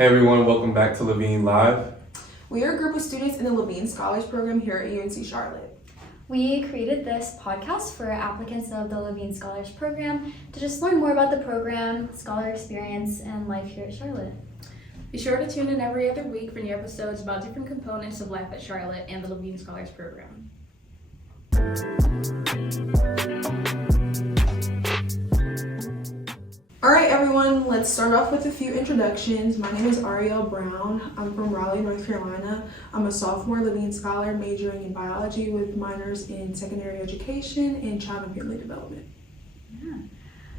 Hey everyone, welcome back to Levine Live. We are a group of students in the Levine Scholars Program here at UNC Charlotte. We created this podcast for applicants of the Levine Scholars Program to just learn more about the program, scholar experience, and life here at Charlotte. Be sure to tune in every other week for new episodes about different components of life at Charlotte and the Levine Scholars Program. All right, everyone, let's start off with a few introductions. My name is Ariel Brown. I'm from Raleigh, North Carolina. I'm a sophomore Levine Scholar majoring in biology with minors in secondary education and child and family development. Yeah.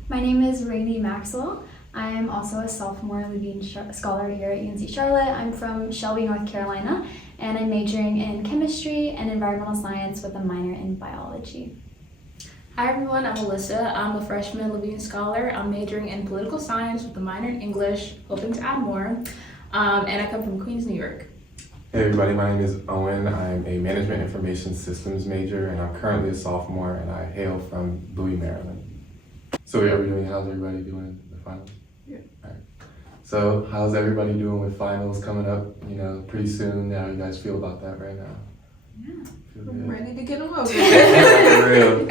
My name is Rainey Maxwell. I am also a sophomore Levine Scholar here at UNC Charlotte. I'm from Shelby, North Carolina, and I'm majoring in chemistry and environmental science with a minor in biology. Hi everyone, I'm Alyssa. I'm a freshman Levine Scholar. I'm majoring in political science with a minor in English, hoping to add more. And I come from Queens, New York. Hey everybody, my name is Owen. I'm a management information systems major and I'm currently a sophomore and I hail from Bowie, Maryland. So how's everybody doing in the finals? Yeah. All right. So how's everybody doing with finals coming up, pretty soon? How you guys feel about that right now? Yeah. Feel I'm good? ready to get them over. For real.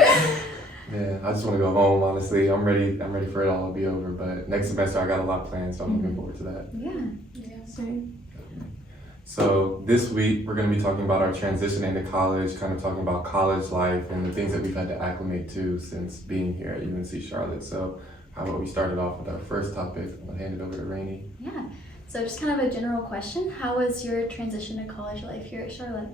Yeah, I just want to go home, honestly. I'm ready for it all to be over, but next semester I got a lot planned, so I'm looking forward to that. Yeah. Same. So this week we're going to be talking about our transition into college, kind of talking about college life and the things that we've had to acclimate to since being here at UNC Charlotte. So how about we started off with our first topic? I'm going to hand it over to Rainey. Yeah. So just kind of a general question. How was your transition to college life here at Charlotte?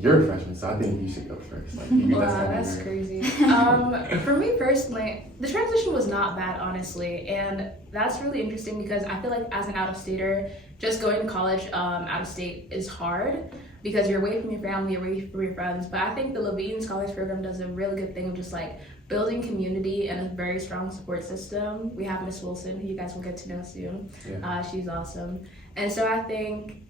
You're a freshman, so I think you should go first. Wow, that's crazy. For me personally, the transition was not bad, honestly, and that's really interesting because I feel like as an out-of-stater, just going to college out of state is hard because you're away from your family, you're away from your friends. But I think the Levine Scholars Program does a really good thing of just like building community and a very strong support system. We have Miss Wilson, who you guys will get to know soon. Yeah. She's awesome, and so I think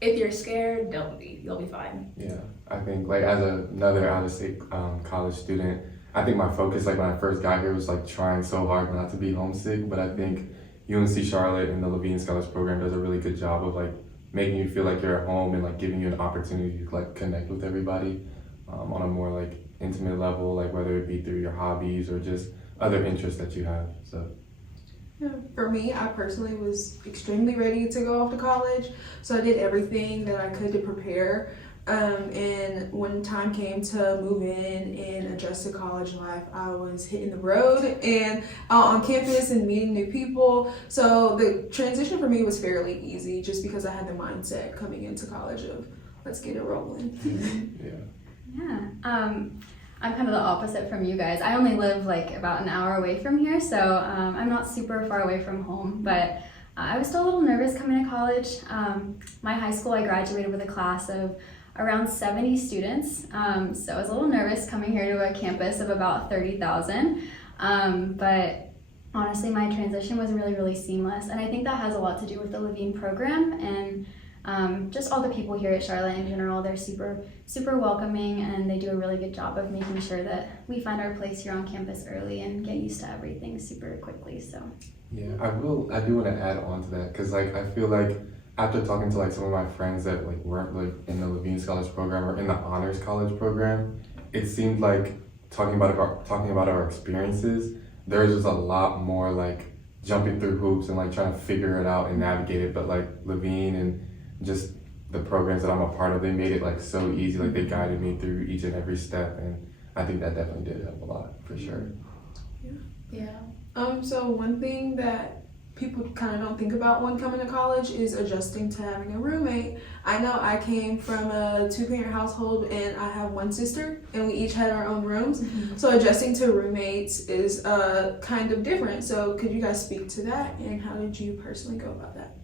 if you're scared, don't be. You'll be fine. Yeah, I think as another out-of-state college student, I think my focus when I first got here was trying so hard not to be homesick. But I think UNC Charlotte and the Levine Scholars Program does a really good job of making you feel like you're at home and giving you an opportunity to connect with everybody on a more intimate level, whether it be through your hobbies or just other interests that you have. So. Yeah, for me, I personally was extremely ready to go off to college, so I did everything that I could to prepare. And when time came to move in and adjust to college life, I was hitting the road and out on campus and meeting new people. So the transition for me was fairly easy just because I had the mindset coming into college of let's get it rolling. Yeah. I'm kind of the opposite from you guys. I only live about an hour away from here, so I'm not super far away from home, but I was still a little nervous coming to college. My high school, I graduated with a class of around 70 students, so I was a little nervous coming here to a campus of about 30,000, but honestly, my transition was really, really seamless, and I think that has a lot to do with the Levine program and just all the people here at Charlotte in general. They're super, super welcoming, and they do a really good job of making sure that we find our place here on campus early and get used to everything super quickly. So Yeah, I do want to add on to that because I feel after talking to some of my friends that weren't in the Levine Scholars Program or in the Honors College Program, it seemed talking about our experiences, there's just a lot more jumping through hoops and trying to figure it out and navigate it. But Levine and just the programs that I'm a part of, they made it so easy. They guided me through each and every step, and I think that definitely did help a lot for sure. Yeah. So one thing that people kind of don't think about when coming to college is adjusting to having a roommate. I know I came from a 2-parent household and I have one sister and we each had our own rooms. Mm-hmm. So adjusting to roommates is kind of different. So could you guys speak to that and how did you personally go about that?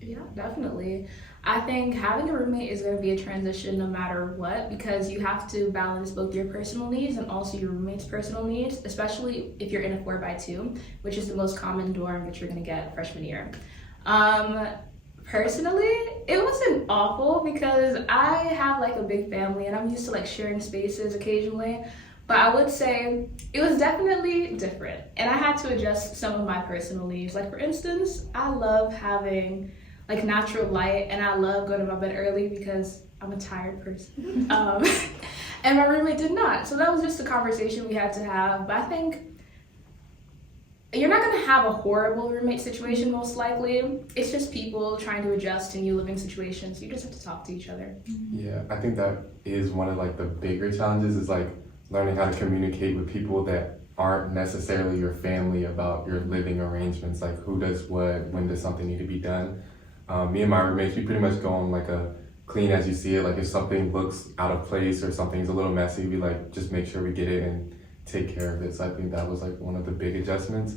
Yeah, definitely. I think having a roommate is going to be a transition no matter what because you have to balance both your personal needs and also your roommate's personal needs, especially if you're in a 4x2, which is the most common dorm that you're going to get freshman year. Personally, it wasn't awful because I have a big family and I'm used to sharing spaces occasionally. But I would say it was definitely different. And I had to adjust some of my personal needs. Like, for instance, I love having like natural light, and I love going to my bed early because I'm a tired person. And my roommate did not. So that was just a conversation we had to have. But I think you're not going to have a horrible roommate situation, most likely. It's just people trying to adjust to new living situations. You just have to talk to each other. Yeah, I think that is one of like the bigger challenges, is like learning how to communicate with people that aren't necessarily your family about your living arrangements, like who does what, when does something need to be done. Me and my roommates, we pretty much go on like a clean as you see it. Like if something looks out of place or something's a little messy, we like just make sure we get it and take care of it. So I think that was like one of the big adjustments.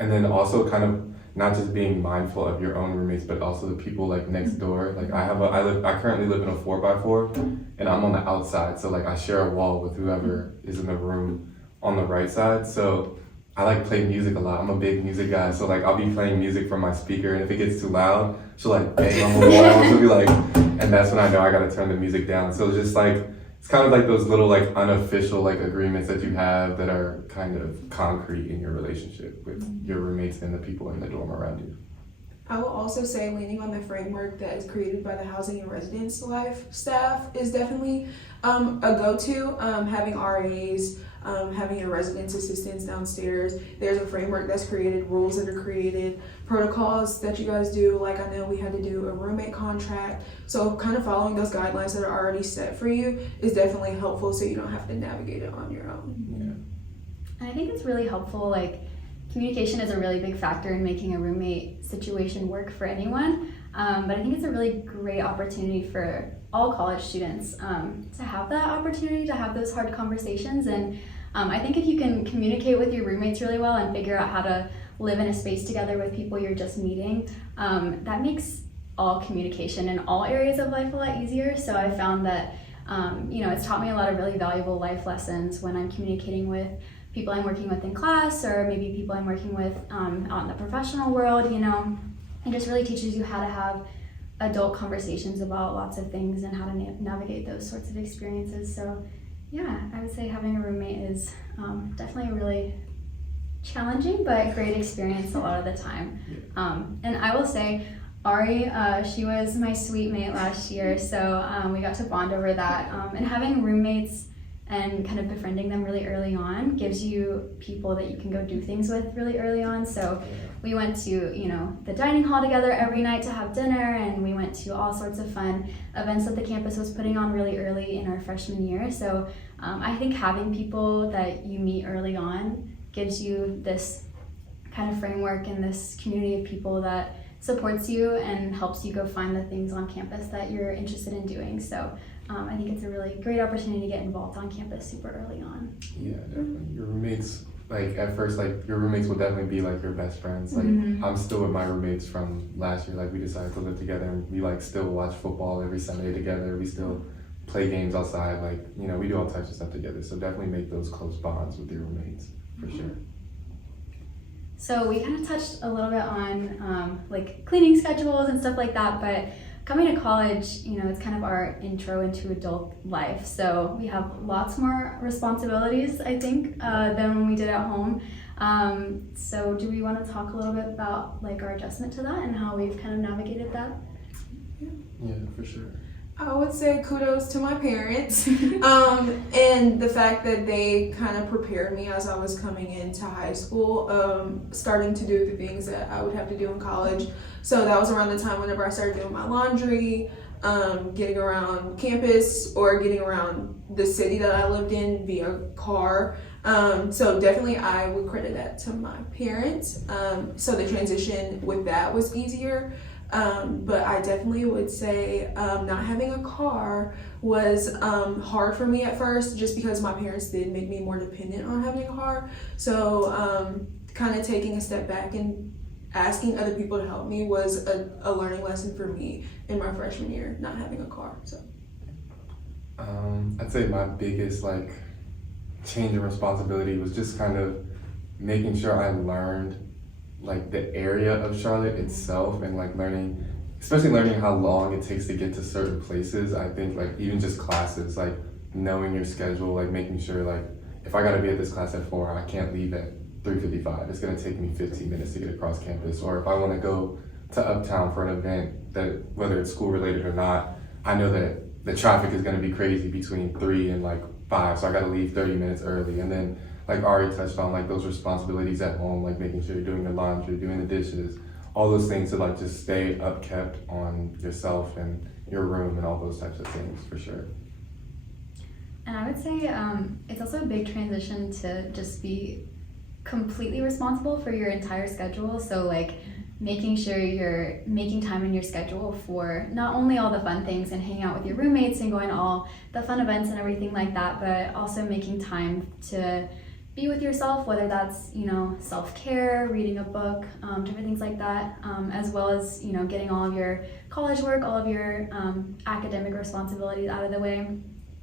And then also kind of not just being mindful of your own roommates, but also the people like next door. Like I currently live in a 4x4, and I'm on the outside. So like I share a wall with whoever is in the room on the right side. So I like play music a lot. I'm a big music guy. So like I'll be playing music from my speaker, and if it gets too loud, she'll like bang on the wall. She'll be like, and that's when I know I gotta turn the music down. So it's just like, it's kind of like those little like unofficial like agreements that you have that are kind of concrete in your relationship with your roommates and the people in the dorm around you. I will also say leaning on the framework that is created by the Housing and Residence Life staff is definitely a go-to. Having RAs, having your residence assistants downstairs. There's a framework that's created, rules that are created, protocols that you guys do. Like I know we had to do a roommate contract. So kind of following those guidelines that are already set for you is definitely helpful, so you don't have to navigate it on your own. And I think it's really helpful, like communication is a really big factor in making a roommate situation work for anyone. But I think it's a really great opportunity for all college students to have that opportunity to have those hard conversations. And I think if you can communicate with your roommates really well and figure out how to live in a space together with people you're just meeting, that makes all communication in all areas of life a lot easier. So I found that it's taught me a lot of really valuable life lessons when I'm communicating with people I'm working with in class, or maybe people I'm working with out in the professional world. It just really teaches you how to have adult conversations about lots of things and how to navigate those sorts of experiences. So yeah, I would say having a roommate is definitely a really challenging but great experience a lot of the time. And I will say, Ari, she was my suite mate last year, so we got to bond over that. And having roommates and kind of befriending them really early on gives you people that you can go do things with really early on. So we went to, the dining hall together every night to have dinner, and we went to all sorts of fun events that the campus was putting on really early in our freshman year. So I think having people that you meet early on gives you this kind of framework and this community of people that supports you and helps you go find the things on campus that you're interested in doing. So I think it's a really great opportunity to get involved on campus super early on. Yeah, definitely. Your roommates, like at first, like your roommates will definitely be like your best friends. Like I'm still with my roommates from last year. Like we decided to live together, and we like still watch football every Sunday together. We still play games outside. Like, we do all types of stuff together. So definitely make those close bonds with your roommates for sure. So we kind of touched a little bit on like cleaning schedules and stuff like that, but coming to college, it's kind of our intro into adult life. So we have lots more responsibilities, I think, than when we did at home. So do we want to talk a little bit about like our adjustment to that and how we've kind of navigated that? Yeah, for sure. I would say kudos to my parents and the fact that they kind of prepared me as I was coming into high school, starting to do the things that I would have to do in college. So that was around the time whenever I started doing my laundry, getting around campus or getting around the city that I lived in via car. So definitely I would credit that to my parents. So the transition with that was easier. But I definitely would say not having a car was hard for me at first, just because my parents did make me more dependent on having a car. So kind of taking a step back and asking other people to help me was a learning lesson for me in my freshman year, not having a car. So I'd say my biggest like change in responsibility was just kind of making sure I learned like the area of Charlotte itself, and like especially learning how long it takes to get to certain places. I think like even just classes, like knowing your schedule, like making sure like if I gotta be at this class at 4, I can't leave at 3:55. It's gonna take me 15 minutes to get across campus. Or if I wanna go to Uptown for an event, that whether it's school related or not, I know that the traffic is gonna be crazy between 3 and like 5, so I gotta leave 30 minutes early. And then like Ari touched on, like those responsibilities at home, like making sure you're doing the laundry, doing the dishes, all those things to like just stay upkept on yourself and your room and all those types of things for sure. And I would say it's also a big transition to just be completely responsible for your entire schedule. So like making sure you're making time in your schedule for not only all the fun things and hanging out with your roommates and going to all the fun events and everything like that, but also making time to be with yourself, whether that's, you know, self-care, reading a book, different things like that, as well as, you know, getting all of your college work, all of your academic responsibilities out of the way.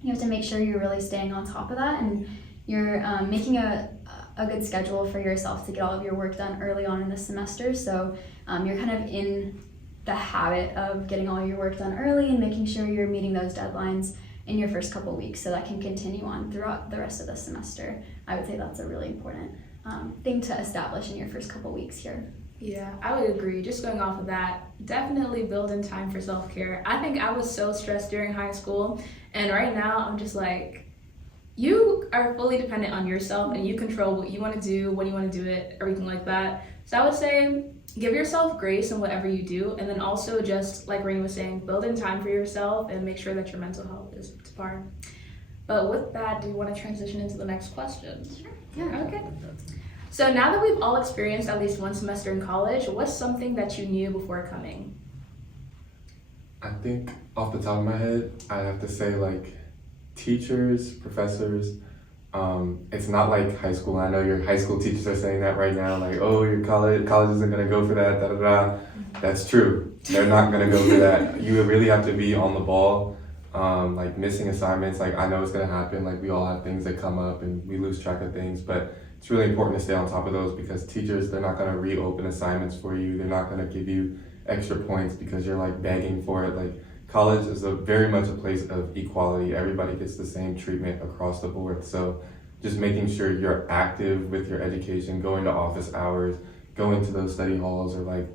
You have to make sure you're really staying on top of that, and you're making a good schedule for yourself to get all of your work done early on in the semester. So you're kind of in the habit of getting all your work done early and making sure you're meeting those deadlines in your first couple weeks, so that can continue on throughout the rest of the semester. I would say that's a really important thing to establish in your first couple weeks here. Yeah, I would agree. Just going off of that, definitely build in time for self-care. I think I was so stressed during high school, and right now I'm just like, you are fully dependent on yourself and you control what you want to do, when you want to do it, everything like that. So I would say give yourself grace in whatever you do, and then also just like Rain was saying, build in time for yourself and make sure that your mental health is up to par. But with that, do you want to transition into the next question? Sure. Yeah. Okay. So now that we've all experienced at least one semester in college, what's something that you knew before coming? I think off the top of my head, I have to say like teachers, professors, it's not like high school. I know your high school teachers are saying that right now, like, oh, your college isn't gonna go for that, da da da. That's true. They're not gonna go for that. You really have to be on the ball. Like missing assignments, like I know it's gonna happen. Like we all have things that come up and we lose track of things, but it's really important to stay on top of those, because teachers, they're not gonna reopen assignments for you. They're not gonna give you extra points because you're like begging for it. Like college is very much a place of equality. Everybody gets the same treatment across the board. So just making sure you're active with your education, going to office hours, going to those study halls, or like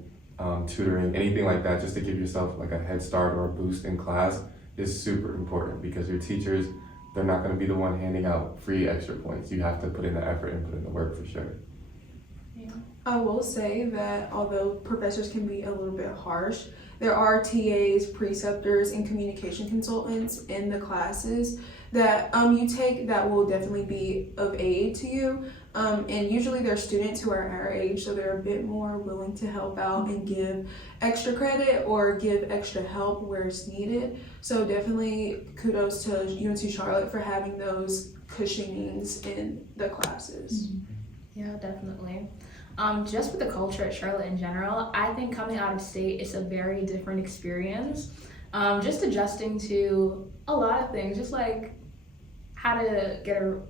tutoring, anything like that, just to give yourself like a head start or a boost in class is super important, because your teachers, they're not going to be the one handing out free extra points. You have to put in the effort and put in the work for sure. Yeah. I will say that although professors can be a little bit harsh, there are TAs, preceptors, and communication consultants in the classes that you take that will definitely be of aid to you. And usually they're students who are our age, so they're a bit more willing to help out and give extra credit or give extra help where it's needed. So definitely kudos to UNC Charlotte for having those cushionings in the classes. Yeah, definitely. Just with the culture at Charlotte in general, I think coming out of state is a very different experience. Just adjusting to a lot of things, just like how to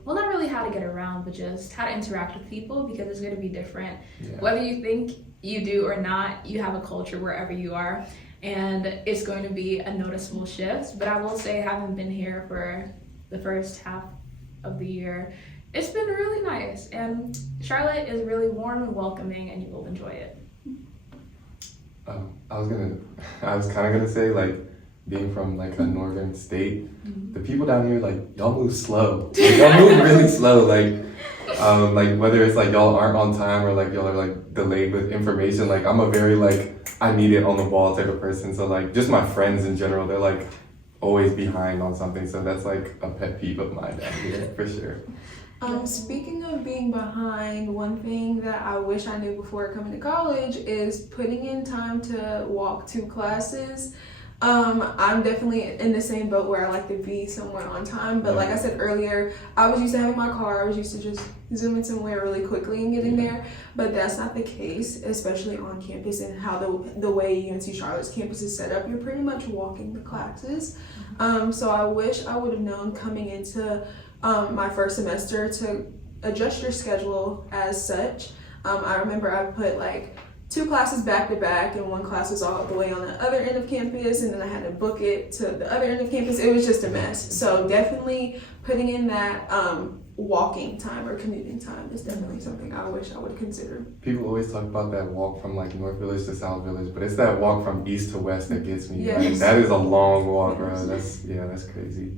not really how to get around, but just how to interact with people, because it's going to be different. Yeah. Whether you think you do or not, you have a culture wherever you are, and it's going to be a noticeable shift. But I will say, having been here for the first half of the year, it's been really nice, and Charlotte is really warm and welcoming, and you will enjoy it. I was kind of gonna say, like, being from like a northern state, the people down here, like, y'all move slow. Like, y'all move really slow. Like whether it's like y'all aren't on time or like y'all are like delayed with information. Like I'm a very like I need it on the ball type of person. So like just my friends in general, they're like always behind on something. So that's like a pet peeve of mine down here for sure. Speaking of being behind, one thing that I wish I knew before coming to college is putting in time to walk to classes. I'm definitely in the same boat where I like to be somewhere on time, but like I said earlier, I was used to having my car, I was used to just zooming somewhere really quickly and getting there, but that's not the case, especially on campus and how the way UNC Charlotte's campus is set up. You're pretty much walking the classes. So I wish I would have known coming into my first semester to adjust your schedule as such. I remember I put like 2 classes back to back, and 1 class was all the way on the other end of campus, and then I had to book it to the other end of campus. It was just a mess. So definitely putting in that walking time or commuting time is definitely something I wish I would consider. People always talk about that walk from like North Village to South Village, but it's that walk from east to west that gets me. Yes. Like, that is a long walk, bro. That's crazy.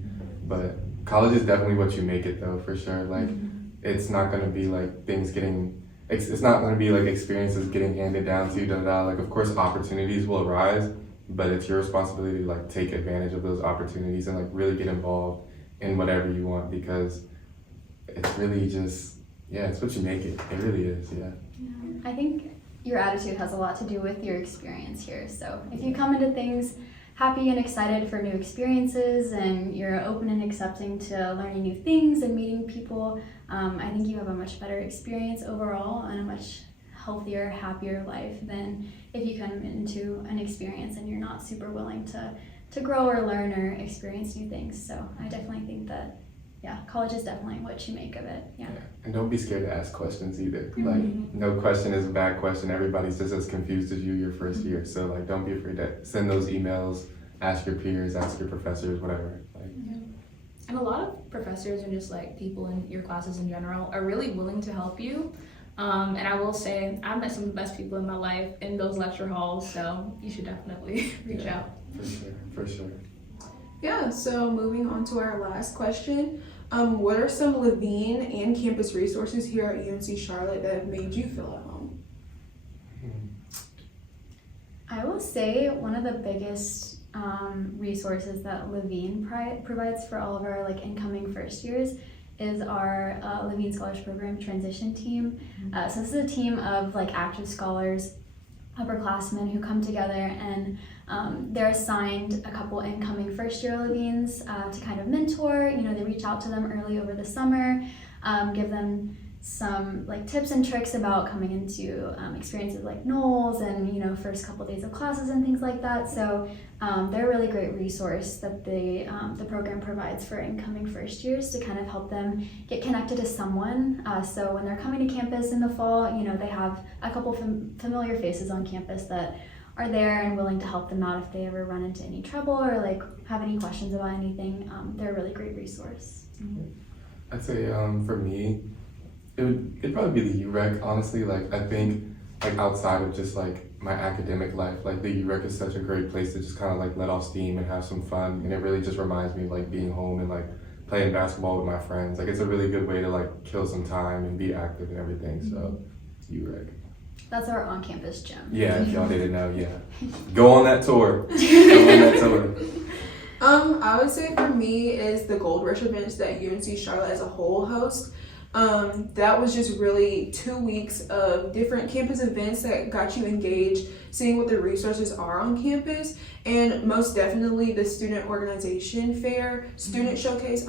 But college is definitely what you make it though, for sure. Like it's not gonna be like it's not gonna be like experiences getting handed down to you, Like of course opportunities will arise, but it's your responsibility to like take advantage of those opportunities and like really get involved in whatever you want, because it's really just, it's what you make it. It really is, I think your attitude has a lot to do with your experience here. So if you come into things happy and excited for new experiences and you're open and accepting to learning new things and meeting people, I think you have a much better experience overall and a much healthier, happier life than if you come into an experience and you're not super willing to grow or learn or experience new things. So I definitely think that college is definitely what you make of it. Yeah. And don't be scared to ask questions either. Like no question is a bad question. Everybody's just as confused as you your first year. So like don't be afraid to send those emails, ask your peers, ask your professors, whatever. And a lot of professors and just like people in your classes in general are really willing to help you. And I will say I've met some of the best people in my life in those lecture halls, so you should definitely reach out. For sure. Yeah, so moving on to our last question. What are some Levine and campus resources here at UNC Charlotte that have made you feel at home? I will say one of the biggest resources that Levine provides for all of our like incoming first years is our Levine Scholars Program transition team. So this is a team of like active scholars, upperclassmen who come together and they're assigned a couple incoming first year Levines to kind of mentor. They reach out to them early over the summer, give them some like tips and tricks about coming into experiences like Knowles and first couple days of classes and things like that. So they're a really great resource that the program provides for incoming first years to kind of help them get connected to someone. So when they're coming to campus in the fall, they have a couple familiar faces on campus that are there and willing to help them out if they ever run into any trouble or like have any questions about anything. They're a really great resource. I'd say for me, it'd probably be the UREC, honestly. Like I think like outside of just like my academic life, like the UREC is such a great place to just kind of like let off steam and have some fun, and it really just reminds me of like being home and like playing basketball with my friends. Like it's a really good way to like kill some time and be active and everything. So UREC. That's our on-campus gym. Yeah, if y'all didn't know, go on that tour. I would say for me is the Gold Rush events that UNC Charlotte as a whole hosts. That was just really 2 weeks of different campus events that got you engaged, seeing what the resources are on campus, and most definitely the student organization fair, student showcase,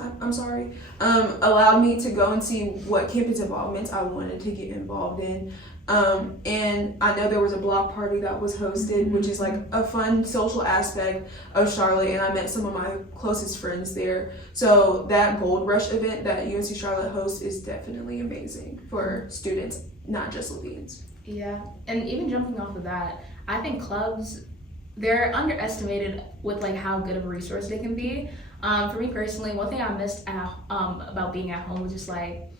allowed me to go and see what campus involvements I wanted to get involved in. And I know there was a block party that was hosted, which is like a fun social aspect of Charlotte, and I met some of my closest friends there. So that Gold Rush event that UNC Charlotte hosts is definitely amazing for students, not just Levines. Yeah, and even jumping off of that, I think clubs, they're underestimated with like how good of a resource they can be. For me personally, one thing I missed about being at home was just like,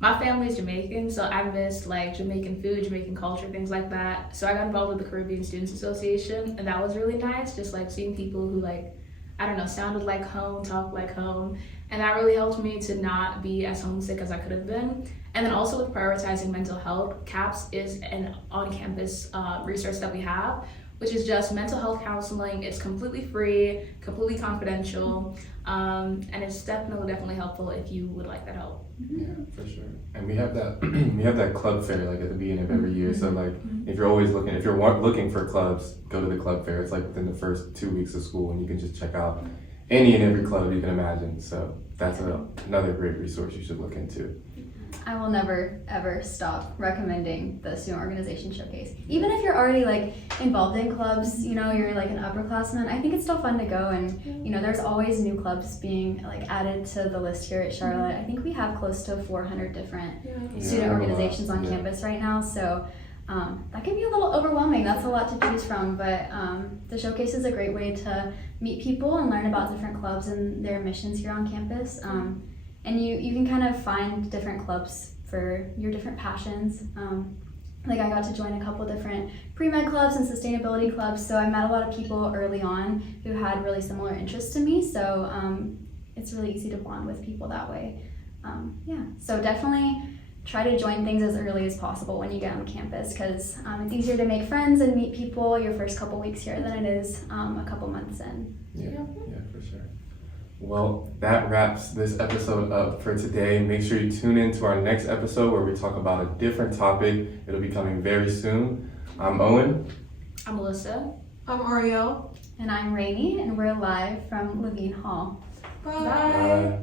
my family is Jamaican, so I missed like Jamaican food, Jamaican culture, things like that. So I got involved with the Caribbean Students Association, and that was really nice, just like seeing people who like, I don't know, sounded like home, talked like home. And that really helped me to not be as homesick as I could have been. And then also with prioritizing mental health, CAPS is an on-campus resource that we have, which is just mental health counseling. It's completely free, completely confidential, and it's definitely helpful if you would like that help. Yeah, for sure. And we have that club fair like at the beginning of every year. So like if you're looking for clubs, go to the club fair. It's like within the first 2 weeks of school, and you can just check out any and every club you can imagine. So that's another great resource you should look into. I will never ever stop recommending the Student Organization Showcase. Even if you're already like involved in clubs, you're like an upperclassman, I think it's still fun to go, and there's always new clubs being like added to the list here at Charlotte. I think we have close to 400 different student organizations on campus right now, so that can be a little overwhelming. That's a lot to choose from, but the showcase is a great way to meet people and learn about different clubs and their missions here on campus. and you can kind of find different clubs for your different passions. Like I got to join a couple different pre-med clubs and sustainability clubs, so I met a lot of people early on who had really similar interests to me, so it's really easy to bond with people that way. Yeah, so definitely try to join things as early as possible when you get on campus, because it's easier to make friends and meet people your first couple weeks here than it is a couple months in. Yeah, for sure. Well, that wraps this episode up for today. Make sure you tune in to our next episode where we talk about a different topic. It'll be coming very soon. I'm Owen. I'm Melissa. I'm Ariel. And I'm Rainey, and we're live from Levine Hall. Bye. Bye.